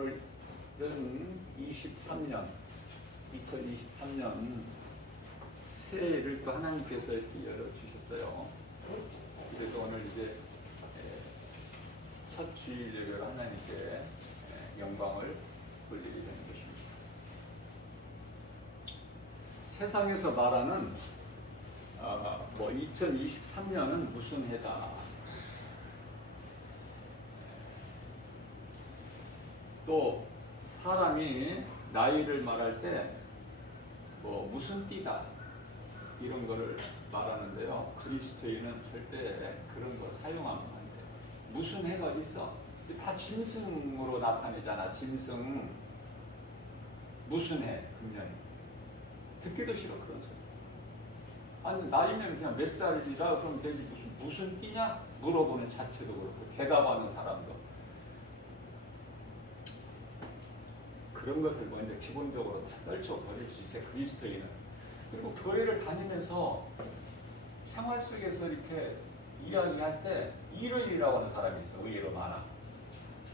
오늘은 2023년 새해를 또 하나님께서 이렇게 열어주셨어요. 그래서 오늘 이제 첫 주일 예배로 하나님께 영광을 돌리게 되는 것입니다. 세상에서 말하는 2023년은 무슨 해다. 또 사람이 나이를 말할 때 무슨 띠다 이런 거를 말하는데요. 그리스도인은 절대 그런 거 사용하면 안 돼요. 무슨 해가 어디 있어? 다 짐승으로 나타내잖아. 짐승. 무슨 해? 금년이. 듣기도 싫어 그런 소리. 아니 나이면 그냥 몇 살이다 그럼 되지 무슨 띠냐? 물어보는 자체도 그렇고 대답하는 사람도 그런 것을 먼저 기본적으로 떨쳐버릴 수 있어요. 그리스도인은. 그리고 교회를 다니면서 생활 속에서 이렇게 이야기할 때 일요일이라고 하는 사람이 있어. 의외로 많아.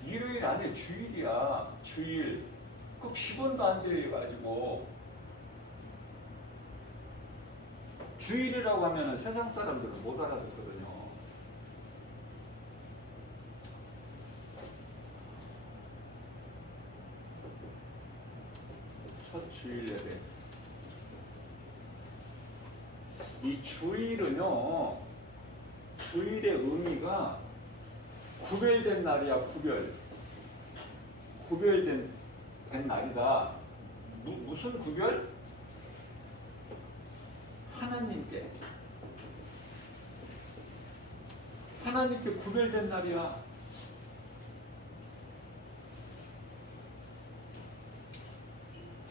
일요일 아니에요. 주일이야. 주일. 꼭 10원도 안 돼가지고 주일이라고 하면 세상 사람들은 못 알아듣거든요. 첫 주일 예배. 이 주일은요, 주일의 의미가 구별된 날이야. 구별된 날이다. 무슨 구별? 하나님께 구별된 날이야.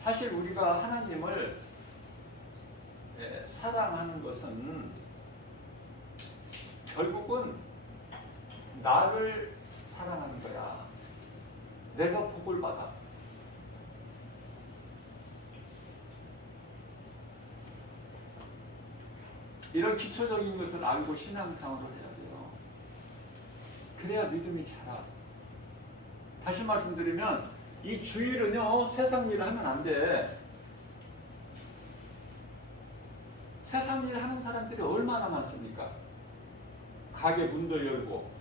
사실 우리가 하나님을 사랑하는 것은 결국은 나를 사랑하는 거야. 내가 복을 받아. 이런 기초적인 것을 알고 신앙생활을 해야 돼요. 그래야 믿음이 자라. 다시 말씀드리면 이 주일은요, 세상 일을 하면 안 돼. 세상 일 하는 사람들이 얼마나 많습니까? 가게 문들 열고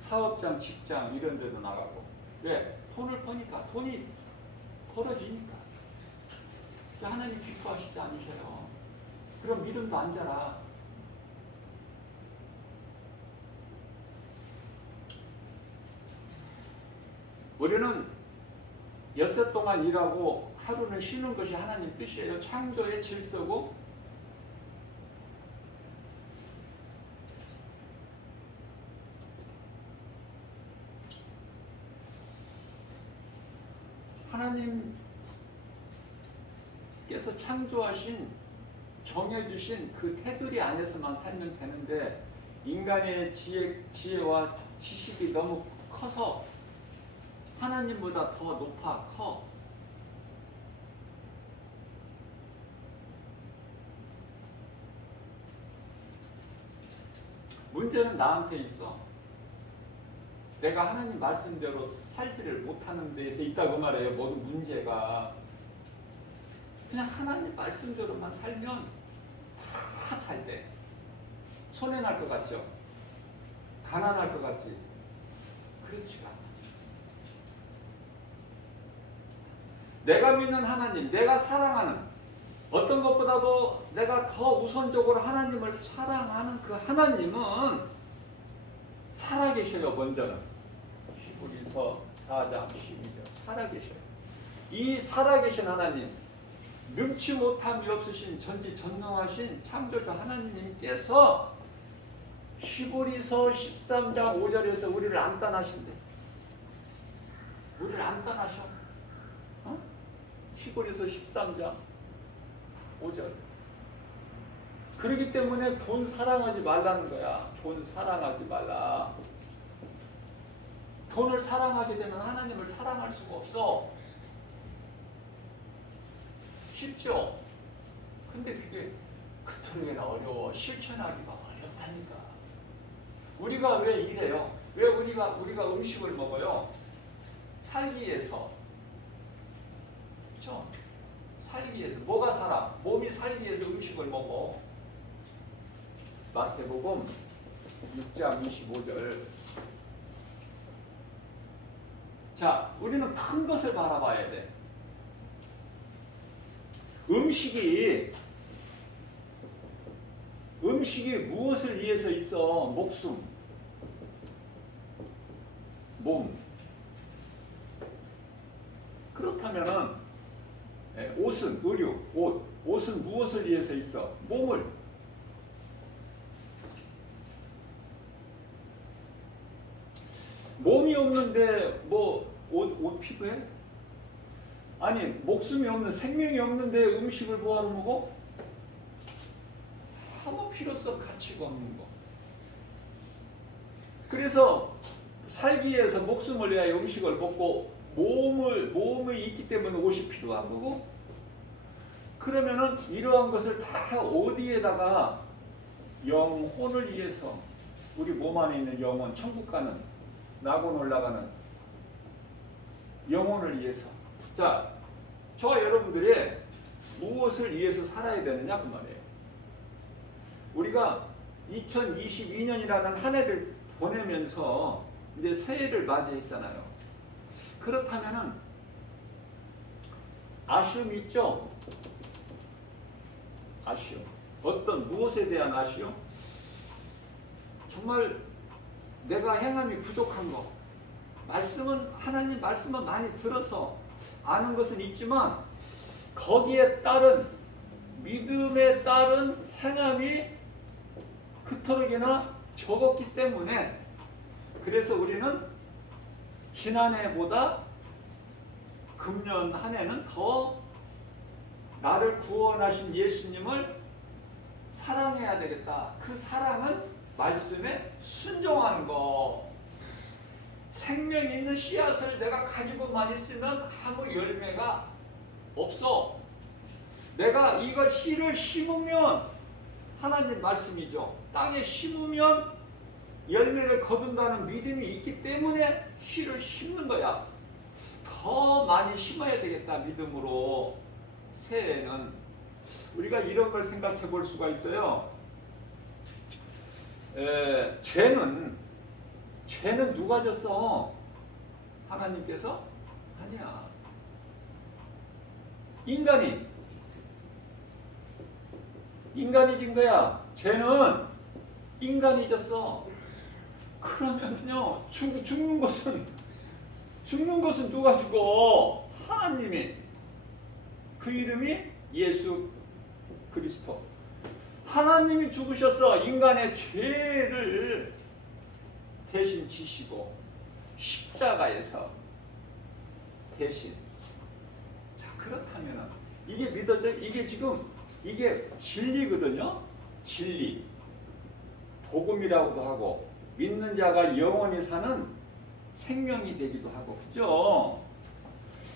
사업장, 직장 이런 데도 나가고. 왜? 돈을 버니까. 돈이 벌어지니까. 하나님 기뻐하시지 않으셔요. 그럼 믿음도 안 자라. 우리는 엿새 동안 일하고 하루는 쉬는 것이 하나님 뜻이에요. 창조의 질서고 하나님께서 창조하신 정해주신 그 테두리 안에서만 살면 되는데 인간의 지혜와 지식이 너무 커서 하나님보다 더 커. 문제는 나한테 있어. 내가 하나님 말씀대로 살지를 못하는 데에서 있다고 말해요. 모든 문제가. 그냥 하나님 말씀대로만 살면 다 잘 돼. 손해날 것 같죠? 가난할 것 같지? 그렇지가 않아. 내가 믿는 하나님, 내가 사랑하는 어떤 것보다도 내가 더 우선적으로 하나님을 사랑하는 그 하나님은 살아계셔요. 먼저는 히브리서 4장 12절 살아계셔요. 이 살아계신 하나님, 능치 못함이 없으신 전지전능하신 창조주 하나님께서 히브리서 13장 5절에서 우리를 안 떠나신대. 우리를 안 떠나셔. 히브리서 13장 5절. 그렇기 때문에 돈 사랑하지 말라는 거야. 돈 사랑하지 말라. 돈을 사랑하게 되면 하나님을 사랑할 수가 없어. 쉽죠? 근데 그게 그토록이나 어려워. 실천하기가 어렵다니까. 우리가 왜 이래요? 왜 우리가 음식을 먹어요? 살기 위해서. 그렇죠? 살기 위해서. 뭐가 살아? 몸이 살기 위해서 음식을 먹어. 마태복음 6장 25절. 자, 우리는 큰 것을 바라봐야 돼. 음식이 무엇을 위해서 있어? 목숨, 몸. 그렇다면은 옷은 의류, 옷은 무엇을 위해서 있어? 몸을. 몸이 없는데 뭐 옷 피부해? 아니 목숨이 없는 생명이 없는데 음식을 뭐하러 먹어? 아무 필요성 가치가 없는 거. 그래서 살기 위해서 목숨을 위하여 음식을 먹고 몸이 있기 때문에 옷이 필요한 거고, 그러면은 이러한 것을 다 어디에다가 영혼을 위해서, 우리 몸 안에 있는 영혼, 천국 가는, 낙원 올라가는 영혼을 위해서. 자, 저와 여러분들이 무엇을 위해서 살아야 되느냐 그 말이에요. 우리가 2022년이라는 한 해를 보내면서 이제 새해를 맞이했잖아요. 그렇다면은 아쉬움이 있죠? 아쉬움. 어떤 무엇에 대한 아쉬움? 정말 내가 행함이 부족한 거. 하나님 말씀은 많이 들어서 아는 것은 있지만 거기에 따른 믿음에 따른 행함이 그토록이나 적었기 때문에, 그래서 우리는 지난해보다 금년 한 해는 더 나를 구원하신 예수님을 사랑해야 되겠다. 그 사랑은 말씀에 순종하는 거. 생명 있는 씨앗을 내가 가지고만 있으면 아무 열매가 없어. 내가 이걸 씨를 심으면, 하나님 말씀이죠, 땅에 심으면 열매를 거둔다는 믿음이 있기 때문에 씨를 심는 거야. 더 많이 심어야 되겠다 믿음으로. 새해에는 우리가 이런 걸 생각해 볼 수가 있어요. 죄는 누가 졌어? 하나님께서? 아니야. 인간이 진 거야. 죄는 인간이 졌어. 그러면요, 죽는 것은 누가 죽어? 하나님이. 그 이름이 예수 그리스도. 하나님이 죽으셔서 인간의 죄를 대신 지시고 십자가에서 대신. 자, 그렇다면 이게 믿어져? 이게 지금 이게 진리거든요. 진리. 복음이라고도 하고, 믿는 자가 영원히 사는 생명이 되기도 하고, 그죠?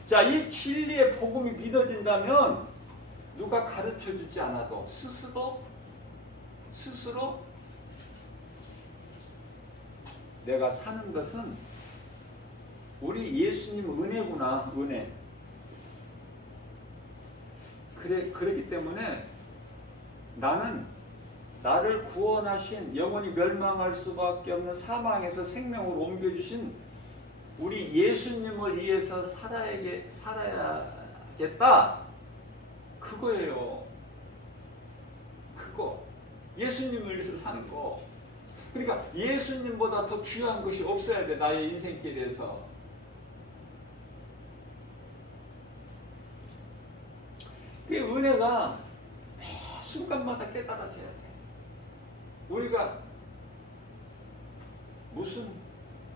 자, 이 진리의 복음이 믿어진다면 누가 가르쳐 주지 않아도 스스로 내가 사는 것은 우리 예수님 은혜구나, 은혜. 그렇기 때문에 나는 나를 구원하신, 영원히 멸망할 수밖에 없는 사망에서 생명으로 옮겨주신 우리 예수님을 위해서 살아야겠다. 그거예요. 그거. 예수님을 위해서 사는 거. 그러니까 예수님보다 더 귀한 것이 없어야 돼, 나의 인생길에서. 그 은혜가 매 순간마다 깨달아져야 돼. 우리가 무슨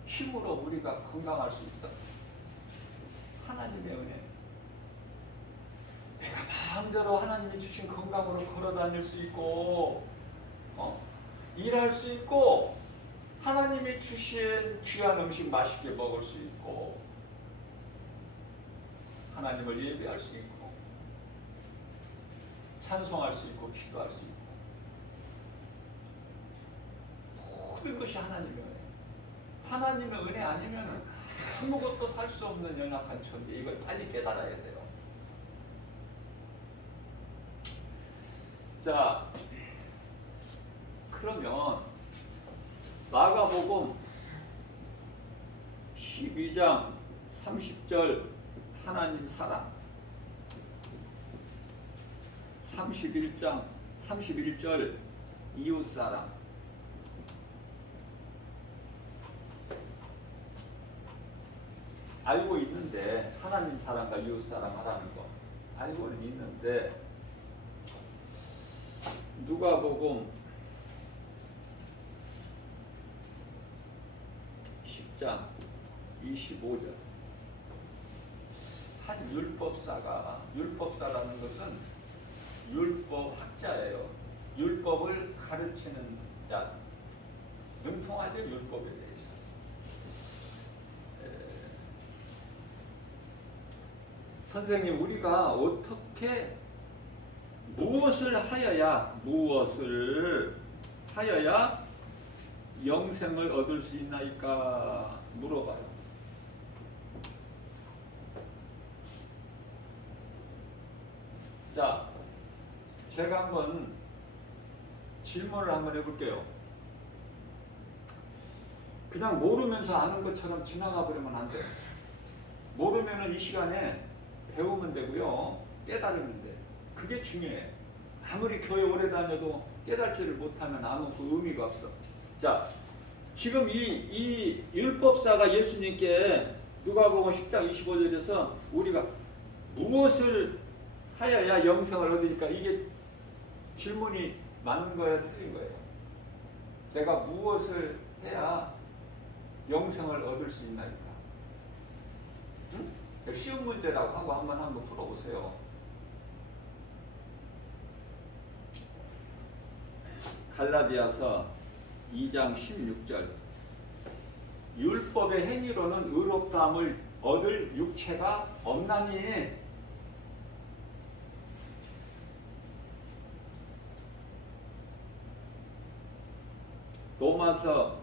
힘으로 우리가 건강할 수 있어? 하나님의 은혜. 내가 마음대로 하나님이 주신 건강으로 걸어 다닐 수 있고, 일할 수 있고, 하나님이 주신 귀한 음식 맛있게 먹을 수 있고, 하나님을 예배할 수 있고, 찬송할 수 있고, 기도할 수 있고, 모든 것이 하나님의 은혜. 하나님의 은혜 아니면 아무것도 살 수 없는 연약한 존재. 이걸 빨리 깨달아야 돼요. 자, 그러면 마가복음 12장 30절 하나님 사랑, 31장 31절 이웃 사랑, 알고 있는데 하나님 사랑과 이웃 사랑하라는 거 알고는 있는데 누가복음 10장 25절 한 율법사라는 것은 율법학자예요. 율법을 가르치는 자, 능통하죠. 율법에 대해서. 선생님, 우리가 어떻게 무엇을 하여야 영생을 얻을 수 있나이까 물어봐요. 자, 제가 한번 질문을 한번 해볼게요. 그냥 모르면서 아는 것처럼 지나가 버리면 안 돼요. 모르면은 이 시간에 배우면 되고요. 깨달으면 돼. 그게 중요해. 아무리 교회 오래 다녀도 깨달지를 못하면 아무 그 의미가 없어. 자, 지금 이 율법사가 예수님께 누가복음 10장 25절에서 우리가 무엇을 하여야 영생을 얻으니까 이게 질문이 맞는 거예요, 틀린 거예요? 제가 무엇을 해야 영생을 얻을 수 있나이까? 응? 쉬운 문제라고 하고 한번 풀어보세요. 갈라디아서 2장 16절 율법의 행위로는 의롭다함을 얻을 육체가 없나니 로마서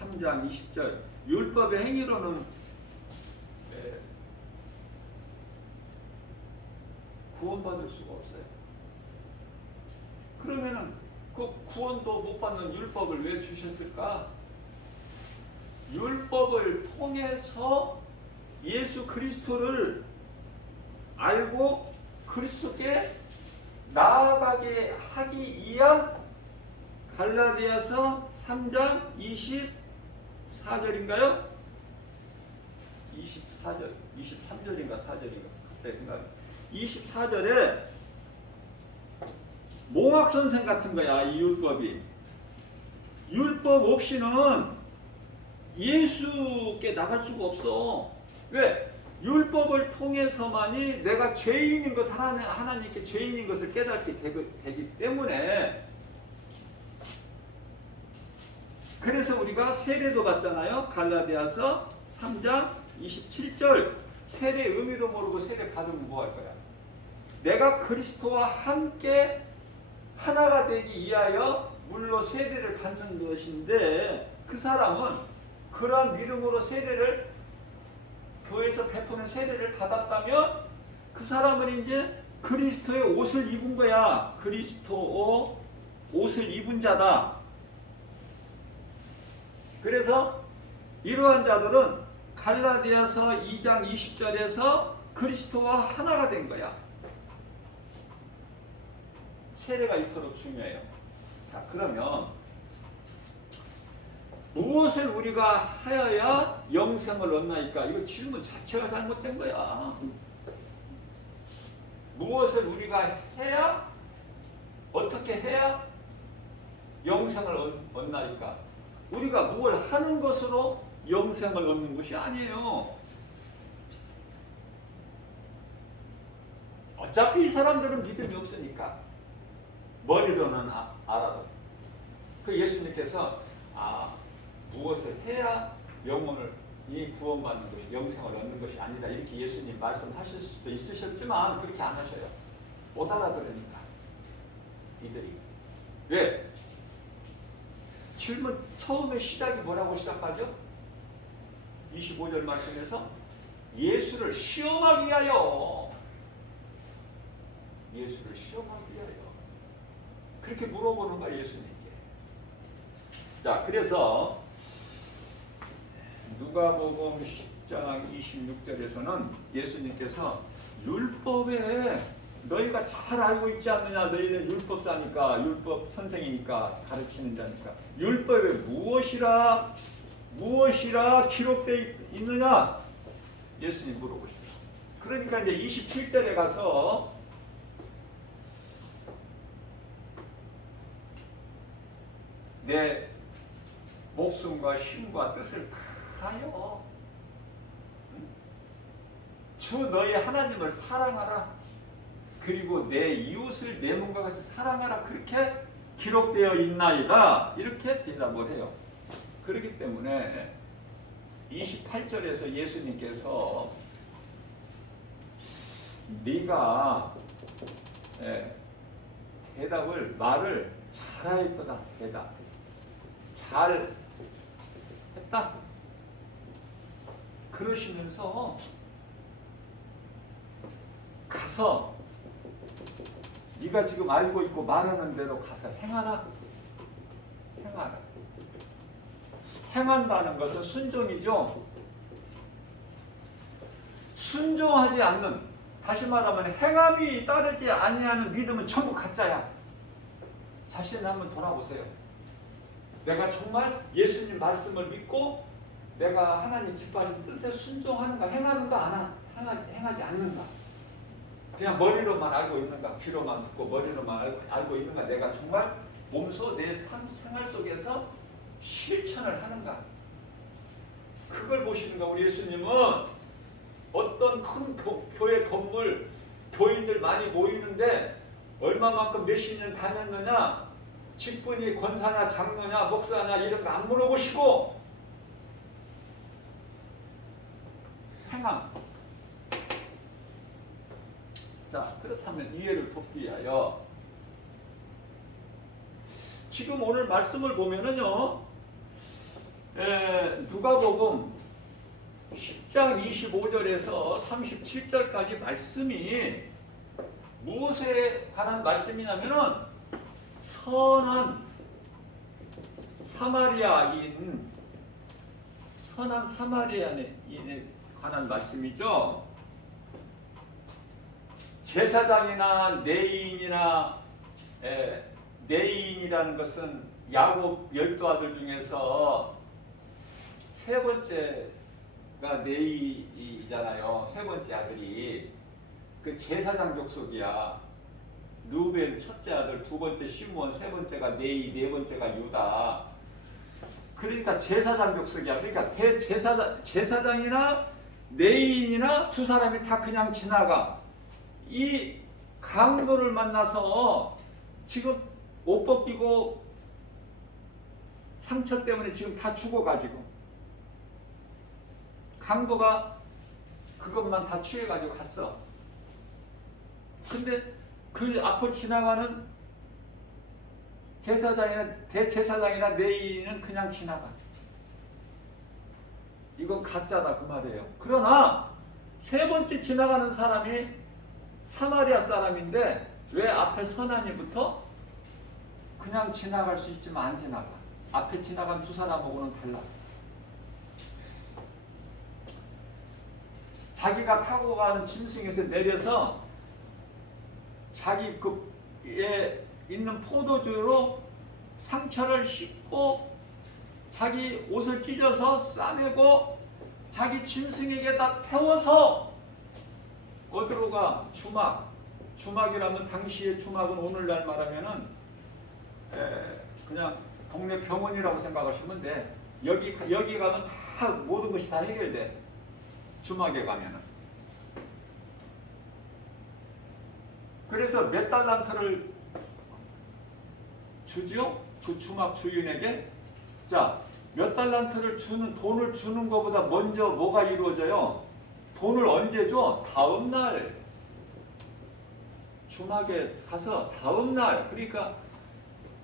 3장 20절 율법의 행위로는 구원받을 수가 없어요. 그러면은 그 구원도 못 받는 율법을 왜 주셨을까? 율법을 통해서 예수 그리스도를 알고 그리스도께 나아가게 하기 위한 갈라디아서 3장 24절인가요? 24절, 23절인가 4절인가 갑자기 생각이 24절에 몽학선생 같은 거야. 이 율법이 율법 없이는 예수께 나갈 수가 없어. 왜? 율법을 통해서만이 내가 죄인인 것을 하나님께 죄인인 것을 깨닫게 되기 때문에 그래서 우리가 세례도 받잖아요. 갈라디아서 3장 27절 세례 의미도 모르고 세례 받으면 뭐 할 거야? 내가 그리스도와 함께 하나가 되기 위하여 물로 세례를 받는 것인데 그 사람은 그러한 믿음으로 세례를 교회에서 베푸는 세례를 받았다면 그 사람은 이제 그리스도의 옷을 입은 거야. 그리스도 옷을 입은 자다. 그래서 이러한 자들은 갈라디아서 2장 20절에서 그리스도와 하나가 된 거야. 세례가 이토록 중요해요. 자, 그러면 무엇을 우리가 하여야 영생을 얻나이까? 이거 질문 자체가 잘못된 거야. 무엇을 우리가 해야 어떻게 해야 영생을 얻나이까? 우리가 뭘 하는 것으로 영생을 얻는 것이 아니에요. 어차피 이 사람들은 믿음이 없으니까 머리로는 알아도 그 예수님께서 무엇을 해야 영혼을 구원받는 것이 영생을 얻는 것이 아니다 이렇게 예수님 말씀하실 수도 있으셨지만 그렇게 안 하셔요. 못 알아들으니까 이들이 왜? 질문 처음에 시작이 뭐라고 시작하죠? 25절 말씀에서 예수를 시험하기 위하여, 예수를 시험하기 위하여 그렇게 물어보는 거야, 예수님께. 자, 그래서 누가복음 10장 26절에서는 예수님께서 율법에 너희가 잘 알고 있지 않느냐, 너희는 율법사니까, 율법 선생이니까, 가르치는 자니까 율법에 무엇이라 기록되어 있느냐, 예수님 물어보시죠. 그러니까 이제 27절에 가서 내 목숨과 힘과 뜻을 다하여 주 너희 하나님을 사랑하라, 그리고 내 이웃을 내 몸과 같이 사랑하라, 그렇게 기록되어 있나이다, 이렇게 대답을 해요. 그렇기 때문에 28절에서 예수님께서 네가 말을 잘하였다, 대답 잘 했다 그러시면서 가서 네가 지금 알고 있고 말하는 대로 가서 행하라. 행하라. 행한다는 것은 순종이죠. 순종하지 않는, 다시 말하면 행함이 따르지 아니하는 믿음은 전부 가짜야. 자신을 한번 돌아보세요. 내가 정말 예수님 말씀을 믿고 내가 하나님 기뻐하시는 뜻에 순종하는가, 행하는가, 행하지 않는가, 그냥 머리로만 알고 있는가, 귀로만 듣고 머리로만 알고 있는가, 내가 정말 몸소 내 생활 속에서 실천을 하는가, 그걸 보시는 거. 우리 예수님은 어떤 큰 교회 건물, 교인들 많이 모이는데 얼마만큼 몇십 년 다녔느냐, 직분이 권사냐 장로냐 목사냐 이런 거 안 물어보시고 행함. 자, 그렇다면 이해를 돕기 위하여 지금 오늘 말씀을 보면은요, 누가복음 10장 25절에서 37절까지 말씀이 무엇에 관한 말씀이냐면은 선한 사마리아인에 관한 말씀이죠. 제사장이나 내인이라는 것은 야곱 12아들 중에서 세 번째가 네이잖아요. 세 번째 아들이 그 제사장 족속이야. 루벤 첫째 아들, 두 번째 시므온, 세 번째가 네이, 네 번째가 유다. 그러니까 제사장 족속이야. 그러니까 제사장이나 네인이나 두 사람이 다 그냥 지나가. 이 강도를 만나서 지금 옷 벗기고 상처 때문에 지금 다 죽어가지고, 강도가 그것만 다 취해가지고 갔어. 근데 그 앞을 지나가는 대제사장이나 레위인은 그냥 지나가. 이건 가짜다 그 말이에요. 그러나 세 번째 지나가는 사람이 사마리아 사람인데 왜 앞에 선한이부터 그냥 지나갈 수 있지만 안 지나가. 앞에 지나간 두 사람하고는 달라. 자기가 타고 가는 짐승에서 내려서 자기 그에 있는 포도주로 상처를 씻고 자기 옷을 찢어서 싸매고 자기 짐승에게다 태워서 어디로 가? 주막이라면 당시의 주막은 오늘날 말하면은 그냥 동네 병원이라고 생각하시면 돼. 여기 가면 다 모든 것이 다 해결돼. 주막에 가면은. 그래서 몇 달란트를 주죠? 그 주막 주인에게. 자, 몇 달란트를 돈을 주는 것보다 먼저 뭐가 이루어져요? 돈을 언제 줘? 다음 날. 주막에 가서 다음 날. 그러니까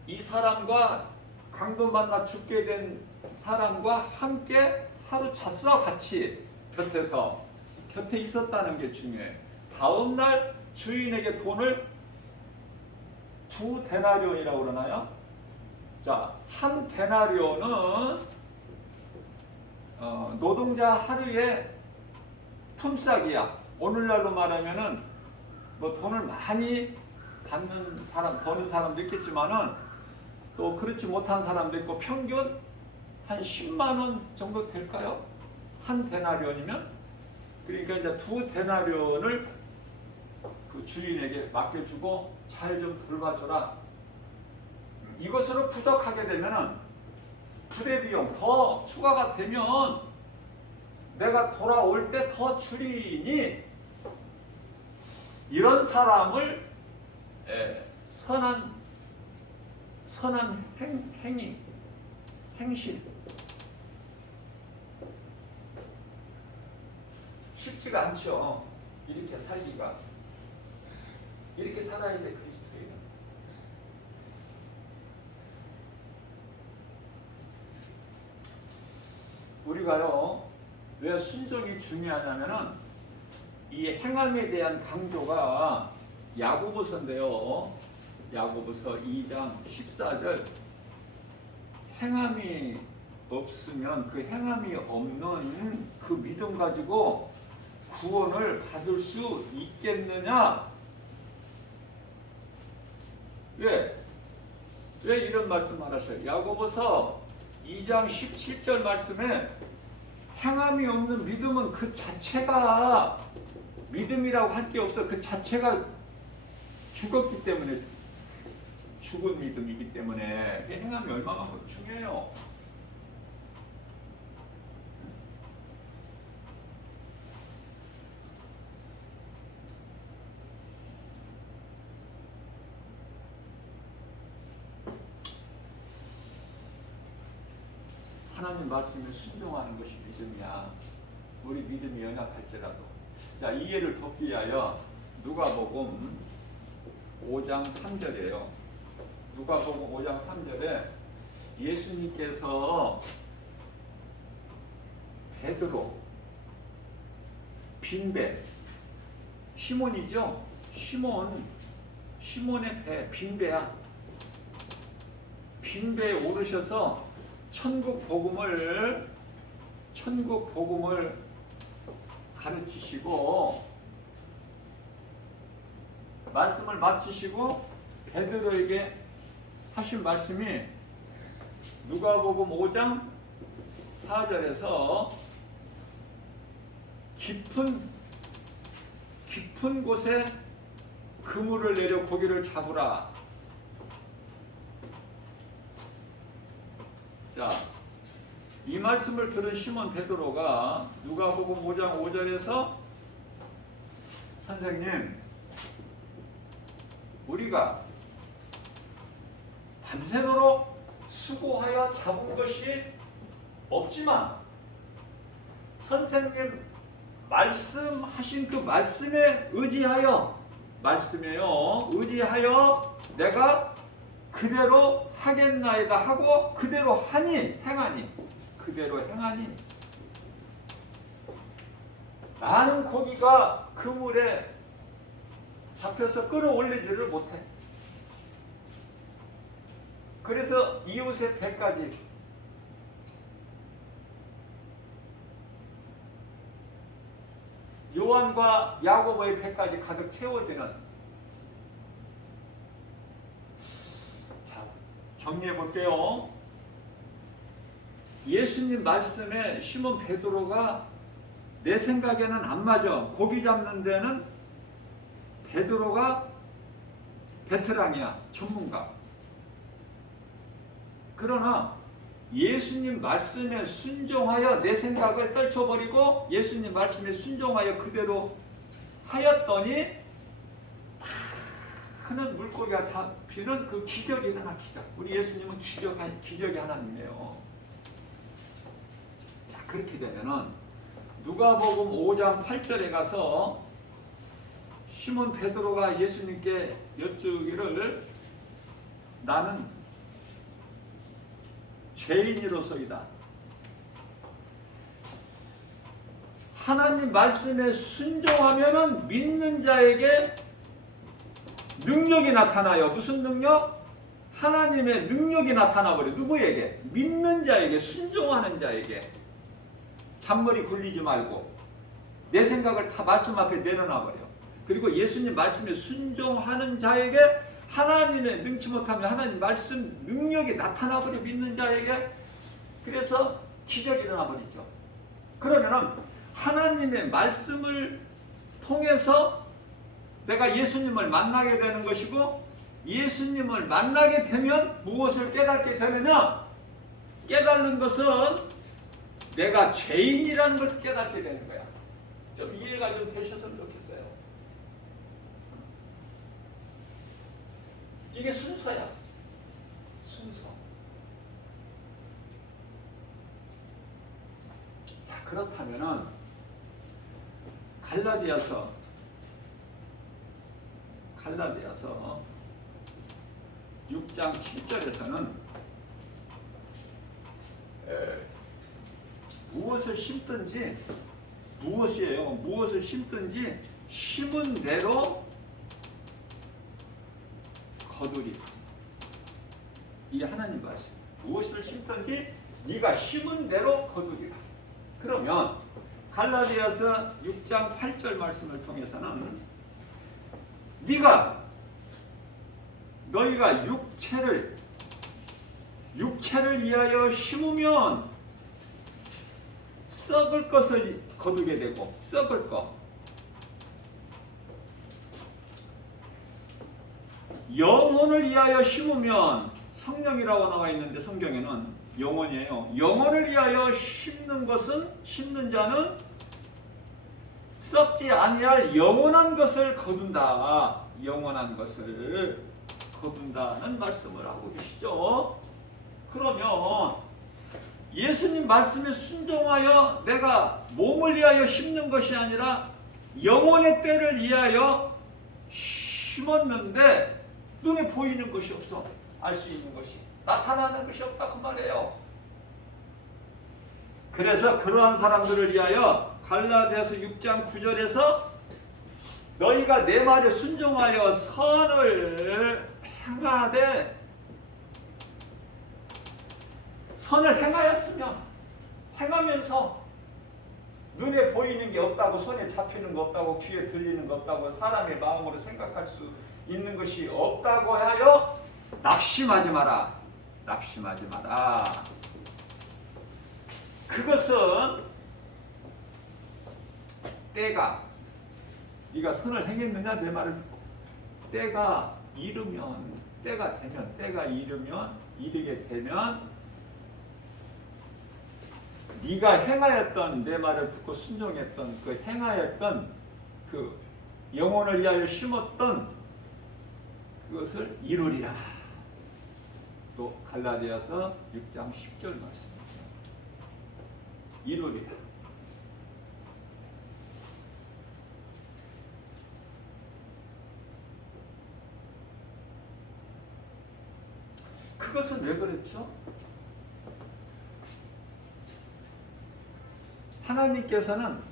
이 사람과 강도 만나 죽게 된 사람과 함께 하루 잤어. 같이 곁에 있었다는 게 중요해. 다음날 주인에게 돈을 2데나리온이라고 그러나요? 자, 1데나리온은 노동자 하루의 품삯이야. 오늘날로 말하면은 뭐 돈을 많이 받는 사람, 버는 사람도 있겠지만은 또 그렇지 못한 사람도 있고 평균 한 10만 원 정도 될까요? 1데나리온이면? 그러니까 이제 2데나리온을 그 주인에게 맡겨주고 잘 좀 돌봐줘라. 이것으로 부족하게 되면은 부대 비용 더 추가가 되면 내가 돌아올 때 더 줄이니 이런 사람을 선한 행실 쉽지가 않죠. 이렇게 살기가. 이렇게 살아야 돼, 그리스도인은. 우리가요, 왜 순종이 중요하냐면은 이 행함에 대한 강조가 야고보서인데요. 야고보서 2장 14절. 행함이 없으면 그 행함이 없는 그 믿음 가지고 구원을 받을 수 있겠느냐? 왜 이런 말씀을 하셔요? 야고보서 2장 17절 말씀에 행함이 없는 믿음은 그 자체가 믿음이라고 할 게 없어. 그 자체가 죽었기 때문에 죽은 믿음이기 때문에 행함이 얼마만큼 중요해요. 하나님 말씀에 순종하는 것이 믿음이야. 우리 믿음이 연약할지라도. 자, 이해를 돕기 위하여 누가복음 5장 3절이에요. 누가복음 5장 3절에 예수님께서 베드로, 빈배, 시몬이죠? 시몬의 배, 빈배야. 빈배에 오르셔서 천국 복음을 가르치시고 말씀을 마치시고 베드로에게 하신 말씀이 누가복음 5장 4절에서 깊은 곳에 그물을 내려 고기를 잡으라. 자, 이 말씀을 들은 시몬 베드로가 누가복음 5장 5절에서 선생님, 우리가 밤새도록 수고하여 잡은 것이 없지만 선생님 말씀하신 그 말씀에 의지하여 내가 그대로 하겠나이다 하고 그대로 행하니 나는 고기가 그물에 잡혀서 끌어올리지를 못해. 그래서 이웃의 배까지 요한과 야고보의 배까지 가득 채워지는. 자, 정리해 볼게요. 예수님 말씀에 시몬 베드로가 내 생각에는 안 맞아. 고기 잡는 데는 베드로가 베테랑이야, 전문가. 그러나 예수님 말씀에 순종하여 내 생각을 떨쳐버리고 예수님 말씀에 순종하여 그대로 하였더니 크는 물고기가 잡히는 그 기적이 일어나. 기적. 우리 예수님은 기적의 하나님이에요. 자, 그렇게 되면은 누가복음 5장 8절에 가서 시몬 베드로가 예수님께 여쭈기를 나는 죄인이로소이다. 하나님 말씀에 순종하면은 믿는 자에게 능력이 나타나요. 무슨 능력? 하나님의 능력이 나타나버려. 누구에게? 믿는 자에게, 순종하는 자에게. 잔머리 굴리지 말고 내 생각을 다 말씀 앞에 내려놔버려. 그리고 예수님 말씀에 순종하는 자에게 하나님의 능치 못하면 하나님 말씀 능력이 나타나버려. 믿는 자에게. 그래서 기적이 일어나버리죠. 그러면은 하나님의 말씀을 통해서 내가 예수님을 만나게 되는 것이고, 예수님을 만나게 되면 무엇을 깨닫게 되느냐? 깨닫는 것은 내가 죄인이라는 걸 깨닫게 되는 거야. 좀 이해가 좀 되셨으면 좋겠어요. 이게 순서야. 순서. 자, 그렇다면은 갈라디아서 6장 7절에서는 무엇을 심든지, 무엇이에요? 무엇을 심든지 심은 대로 거두리. 이게 하나님 말씀. 무엇을 심든지 네가 심은 대로 거두리라. 그러면 갈라디아서 6장 8절 말씀을 통해서는 너희가 육체를 위하여 심으면 썩을 것을 거두게 되고, 썩을 것. 영혼을 위하여 심으면, 성령이라고 나와 있는데 성경에는 영혼이에요. 영혼을 위하여 심는 자는 썩지 아니할 영원한 것을 거둔다. 영원한 것을 거둔다는 말씀을 하고 계시죠. 그러면 예수님 말씀에 순종하여 내가 몸을 위하여 심는 것이 아니라 영혼의 때를 위하여 심었는데 눈에 보이는 것이 없어. 알 수 있는 것이, 나타나는 것이 없다 그 말이에요. 그래서 그러한 사람들을 위하여 갈라디아서 6장 9절에서 너희가 내 말에 순종하여 선을 행하면서 눈에 보이는 게 없다고, 손에 잡히는 거 없다고, 귀에 들리는 거 없다고, 사람의 마음으로 생각할 수 있는 것이 없다고 하여 낙심하지 마라. 낙심하지 마라. 그것은 때가, 네가 선을 행했느냐 내 말을 듣고, 때가 이르면, 이르게 되면 네가 행하였던, 내 말을 듣고 순종했던, 그 행하였던, 그 영혼을 위하여 심었던 그것을 이루리라. 또 갈라디아서 6장 10절 말씀입니다. 이루리라. 그것은 왜 그렇죠? 하나님께서는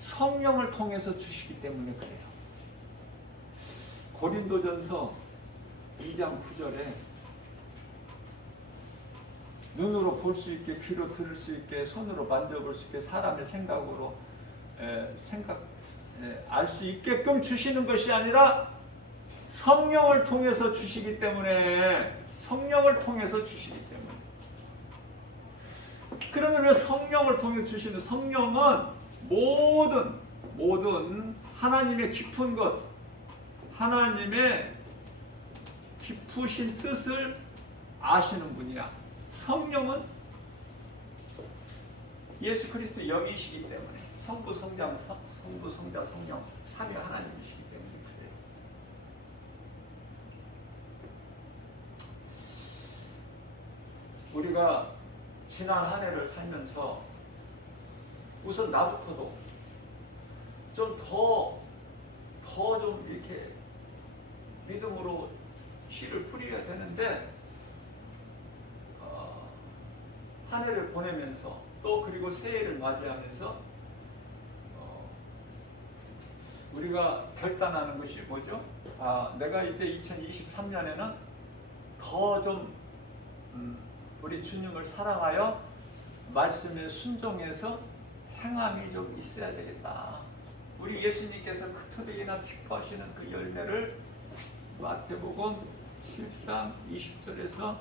성령을 통해서 주시기 때문에 그래요. 고린도전서 2장 9절에 눈으로 볼 수 있게, 귀로 들을 수 있게, 손으로 만져볼 수 있게, 사람의 생각으로 알 수 있게끔 주시는 것이 아니라 성령을 통해서 주시기 때문에, 성령을 통해서 주시기 때문에. 그러면 왜 성령을 통해 주시는, 성령은 모든 하나님의 깊은 것, 하나님의 깊으신 뜻을 아시는 분이야. 성령은 예수 그리스도 영이시기 때문에, 성부, 성자, 성령, 삼위 하나님이시기 때문에 그래요. 우리가 지난 한 해를 살면서 우선 나부터도 좀 좀 이렇게 믿음으로 씨를 뿌려야 되는데 한 해를 보내면서 또 그리고 새해를 맞이하면서 우리가 결단하는 것이 뭐죠? 내가 이제 2023년에는 더 좀 우리 주님을 사랑하여 말씀에 순종해서 행함이 좀 있어야 되겠다. 우리 예수님께서 그토록이나 기뻐하시는 그 열매를 마태복음 7장 20절에서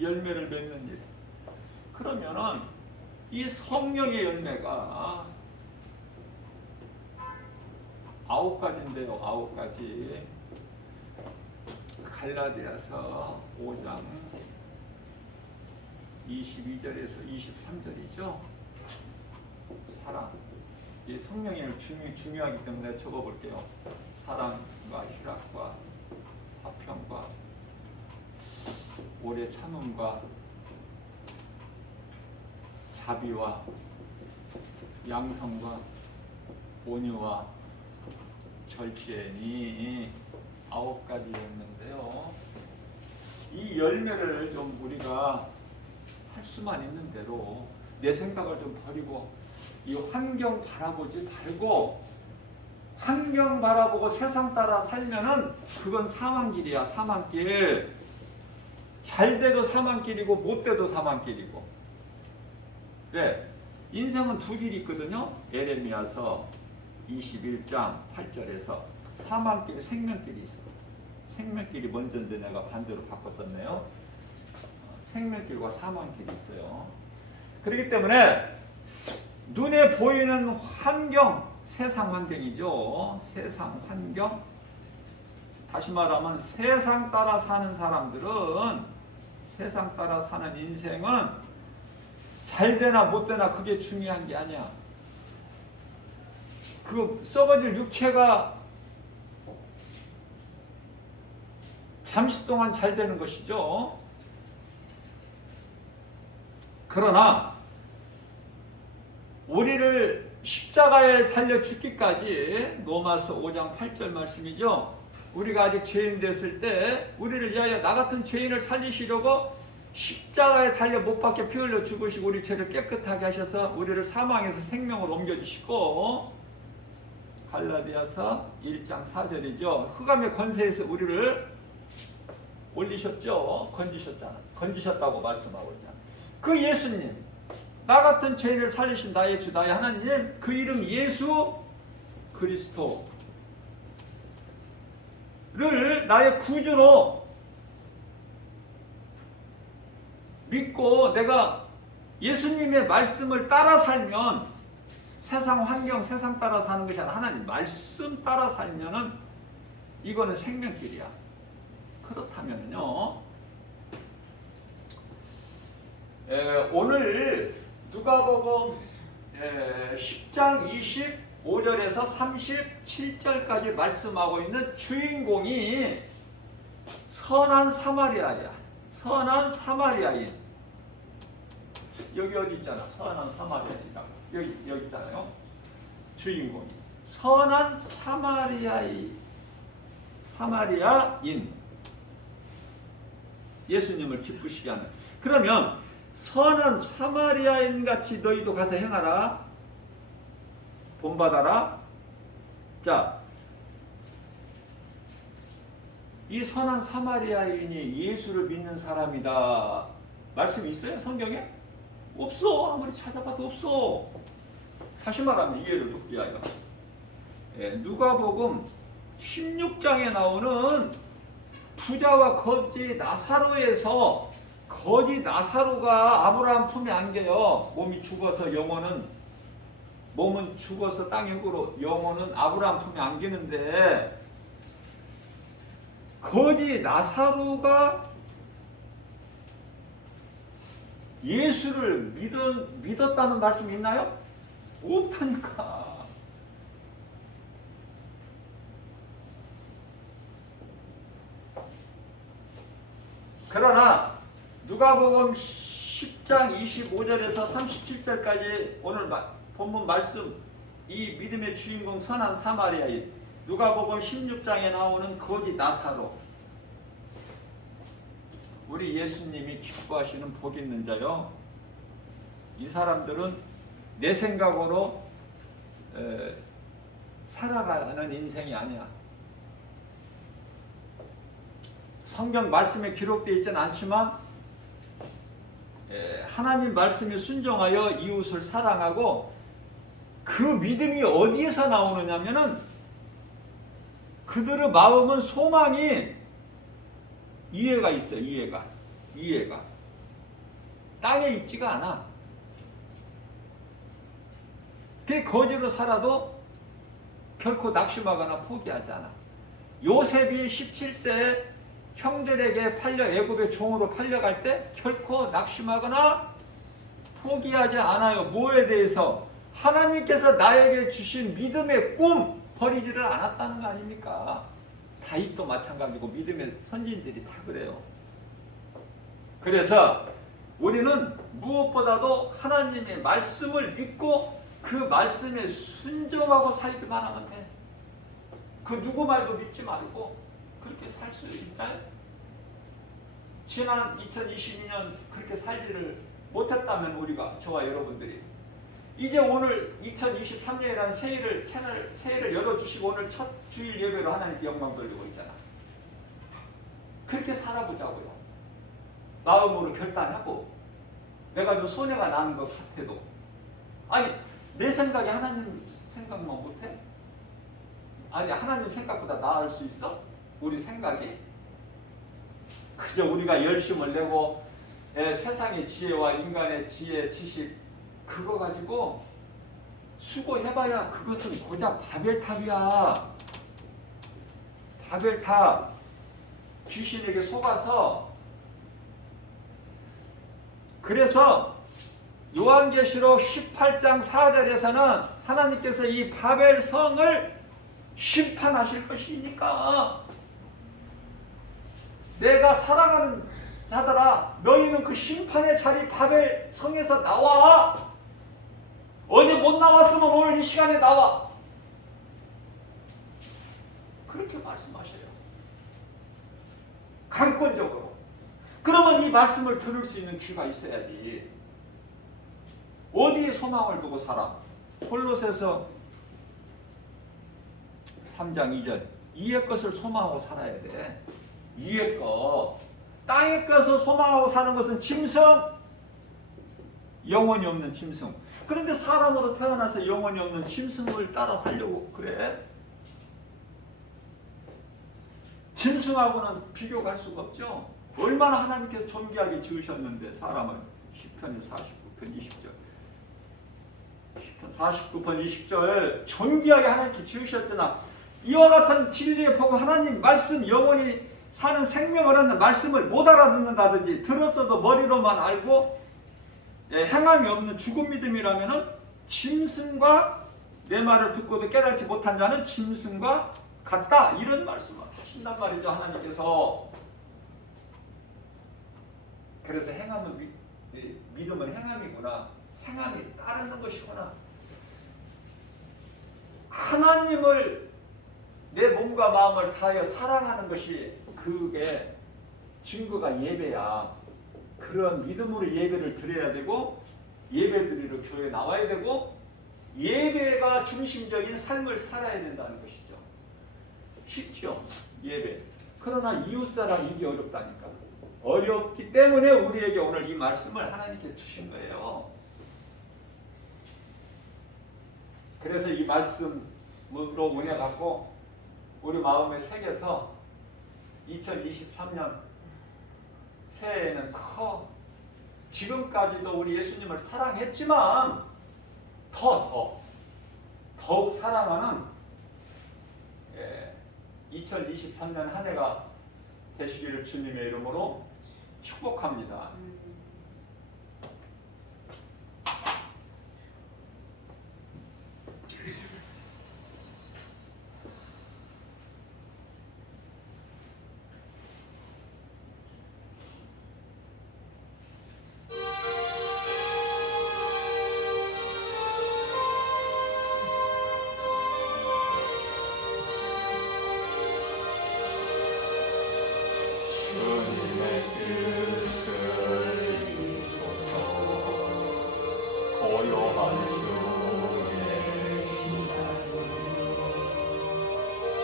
열매를 맺는 일. 그러면은 이 성령의 열매가 9가지인데요. 9가지. 갈라디아서 5장 22절에서 23절이죠. 사랑. 이 성령의 중요하기 때문에 적어볼게요. 사랑과 희락과 화평과 오래 참음과 자비와 양성과 온유와 절제니 9가지였는데요. 이 열매를 좀 우리가 할 수만 있는 대로 내 생각을 좀 버리고 이 환경 바라보지 말고 환경 바라보고 세상 따라 살면은 그건 사망길이야. 사망길. 잘 돼도 사망길이고 못 돼도 사망길이고. 네, 인생은 두 길이 있거든요. 에레미야서 21장 8절에서 사망길, 생명길이 있어. 생명길이 먼저인데 내가 반대로 바꿨었네요. 생명길과 사망길이 있어요. 그렇기 때문에 눈에 보이는 환경, 세상 환경이죠. 세상 환경. 다시 말하면 세상 따라 사는 사람들은, 세상 따라 사는 인생은 잘 되나 못 되나 그게 중요한 게 아니야. 그 썩어질 육체가 잠시 동안 잘 되는 것이죠. 그러나 우리를 십자가에 달려 죽기까지, 로마서 5장 8절 말씀이죠. 우리가 아직 죄인 됐을 때 우리를 위하여 나 같은 죄인을 살리시려고 십자가에 달려 못 박혀 피 흘려 죽으시고 우리 죄를 깨끗하게 하셔서 우리를 사망에서 생명으로 옮겨주시고, 갈라디아서 1장 4절이죠. 흑암의 권세에서 우리를 올리셨죠. 건지셨다고 말씀하고 있잖아. 그 예수님, 나 같은 죄인을 살리신 나의 주, 나의 하나님, 그 이름 예수 그리스도를 나의 구주로 믿고 내가 예수님의 말씀을 따라 살면, 세상 환경, 세상 따라 사는 것이 아니라 하나님 말씀 따라 살면은 이거는 생명길이야. 그렇다면요, 오늘 누가복음 10장 25절에서 37절까지 말씀하고 있는 주인공이 선한 사마리아야. 선한 사마리아인. 여기 어디 있잖아. 선한 사마리아인이라고. 여기 있잖아요. 주인공이 선한 사마리아인. 예수님을 기쁘시게 하는. 그러면 선한 사마리아인 같이 너희도 가서 행하라. 본받아라. 자, 이 선한 사마리아인이 예수를 믿는 사람이다. 말씀이 있어요? 성경에? 없어. 아무리 찾아봐도 없어. 다시 말하면 이해를 돕기 위하여, 누가복음 16장에 나오는 부자와 거지 나사로에서, 거지 나사로가 아브라함 품에 안겨요. 몸은 죽어서 땅에 흙으로, 영혼은 아브라함 품에 안기는데, 거지 나사로가 예수를 믿었다는 말씀이 있나요? 없다니까. 그러나 누가복음 10장 25절에서 37절까지 오늘 본문 말씀, 이 믿음의 주인공 선한 사마리아인, 누가복음 16장에 나오는 거지 나사로, 우리 예수님이 기뻐하시는 복 있는 자요. 이 사람들은 내 생각으로 살아가는 인생이 아니야. 성경 말씀에 기록되어 있지는 않지만 하나님 말씀에 순종하여 이웃을 사랑하고, 그 믿음이 어디에서 나오느냐면은 그들의 마음은 소망이 이해가 있어요. 이해가 땅에 있지가 않아. 그 거지로 살아도 결코 낙심하거나 포기하지 않아. 요셉이 17세에 형들에게 팔려 애굽의 종으로 팔려갈 때 결코 낙심하거나 포기하지 않아요. 뭐에 대해서? 하나님께서 나에게 주신 믿음의 꿈 버리지를 않았다는 거 아닙니까? 다윗도 마찬가지고 믿음의 선진들이 다 그래요. 그래서 우리는 무엇보다도 하나님의 말씀을 믿고 그 말씀에 순종하고 살기만 하면 돼. 그 누구 말도 믿지 말고 그렇게 살 수 있나요? 지난 2022년 그렇게 살지를 못했다면 우리가, 저와 여러분들이 이제 오늘 2023년이라는 새해를 열어주시고 오늘 첫 주일 예배로 하나님께 영광 돌리고 있잖아. 그렇게 살아보자고요. 마음으로 결단하고. 내가 좀 손해가 나는 것 같아도, 아니 내 생각이 하나님 생각만 못해? 아니 하나님 생각보다 나을 수 있어? 우리 생각이? 그저 우리가 열심을 내고 세상의 지혜와 인간의 지혜, 지식 그거 가지고 수고해봐야 그것은 고작 바벨탑이야. 바벨탑. 귀신에게 속아서. 그래서 요한계시록 18장 4절에서는 하나님께서 이 바벨성을 심판하실 것이니까 내가 사랑하는 자들아, 너희는 그 심판의 자리 바벨성에서 나와. 어제 못 나왔으면 오늘 이 시간에 나와. 그렇게 말씀하셔요. 강권적으로. 그러면 이 말씀을 들을 수 있는 귀가 있어야지. 어디에 소망을 두고 살아? 콜로새서 3장 2절. 이의 것을 소망하고 살아야 돼. 이의 것. 땅의 것을 소망하고 사는 것은 짐승. 영혼이 없는 짐승. 그런데 사람으로 태어나서 영혼이 없는 짐승을 따라 살려고 그래? 짐승하고는 비교할 수가 없죠. 얼마나 하나님께서 존귀하게 지으셨는데 사람을. 시편 49편 20절. 시편 49편 20절. 존귀하게 하나님께 지으셨잖아. 이와 같은 진리의 복음, 하나님 말씀, 영원히 사는 생명을 얻는 말씀을 못 알아듣는다든지 들었어도 머리로만 알고 행함이 없는 죽은 믿음이라면은 짐승과, 내 말을 듣고도 깨닫지 못한 자는 짐승과 같다, 이런 말씀을 하신단 말이죠, 하나님께서. 그래서 행함은 믿음은 행함이구나, 행함이 따르는 것이구나. 하나님을 내 몸과 마음을 다하여 사랑하는 것이, 그게 증거가 예배야. 그런 믿음으로 예배를 드려야 되고, 예배드리러 교회에 나와야 되고, 예배가 중심적인 삶을 살아야 된다는 것이죠. 쉽죠, 예배. 그러나 이웃사랑, 이게 어렵다니까. 어렵기 때문에 우리에게 오늘 이 말씀을 하나님께 주신 거예요. 그래서 이 말씀으로 은혜 받고 우리 마음에 새겨서 2023년 새해에는 지금까지도 우리 예수님을 사랑했지만 더욱 사랑하는 2023년 한 해가 되시기를 주님의 이름으로 축복합니다. 주님의 고요한 중에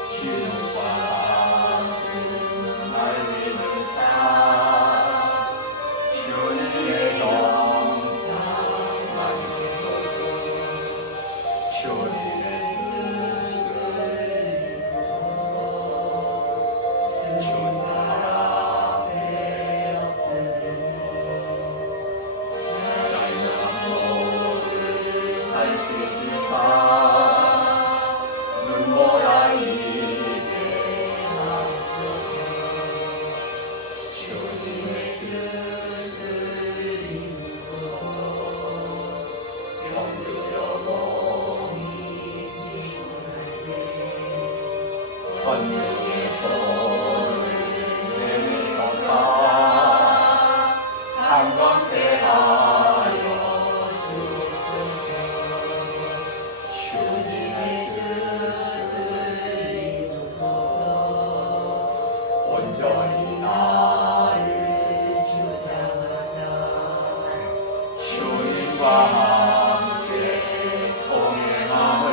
지금과 날리는 산 주님의 영상만 있어서 주님의 뜻을 주님 앞에 나의 영혼을 살피시사 눈보라 이게 앞서서 주님의 뜻을 이루소서 병들여 몸이 피곤할 때 권능의 손을 내밀어서 강건케 하여 주소서 주님의 뜻을 이루소서 온전히 나를 주장하사 주님과 함께 동행함을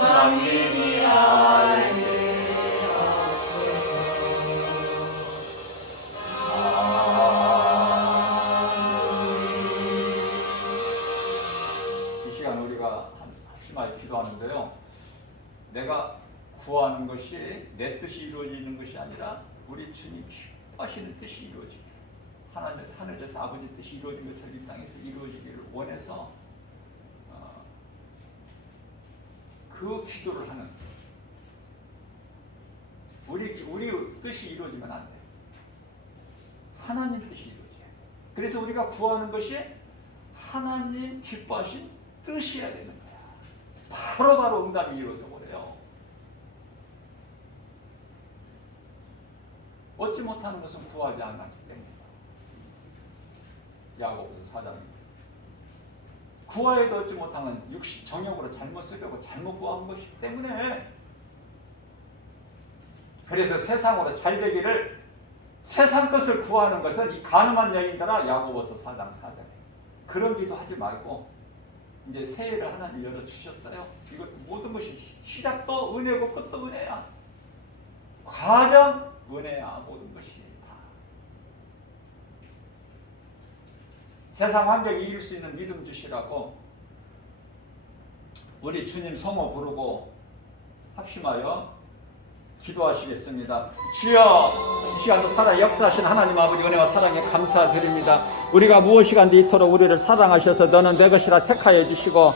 만민이 알게 하소서. 이 시간 우리가 한심하게 기도하는데요. 내가 구하는 것이 내 뜻이 이루어지는 것이 아니라 우리 주님 기뻐하시는 뜻이 이루어지게 하늘에서 아버지 뜻이 이루어진 것처럼 이 땅에서 이루어지기를 원해서 그 기도를 하는 우리 뜻이 이루어지면 안 돼. 하나님 뜻이 이루어져야 돼. 그래서 우리가 구하는 것이 하나님 기뻐하신 뜻이어야 되는 거야. 바로바로 응답이 이루어져 버려요. 얻지 못하는 것은 구하지 않았기 때문이다. 야고보서 4장입니다. 구하여도 얻지 못하는 육신 정욕으로 잘못 쓰려고 잘못 구한 것이기 때문에 그래서 세상으로 잘 되기를 세상 것을 구하는 것은 이 가늠한 여인들아 야고보서 4장 4절에 그런 기도 하지 말고 이제 새해를 하나님 열어주셨어요. 이것 모든 것이 시작도 은혜고 끝도 은혜야. 과정 은혜야. 모든 것이 다. 세상 환경이 이길 수 있는 믿음 주시라고 우리 주님 성호 부르고 합심하여 기도하시겠습니다. 주여, 이 시간도 살아 역사하신 하나님 아버지 은혜와 사랑에 감사드립니다. 우리가 무엇이간데 이토록 우리를 사랑하셔서 너는 내 것이라 택하여 주시고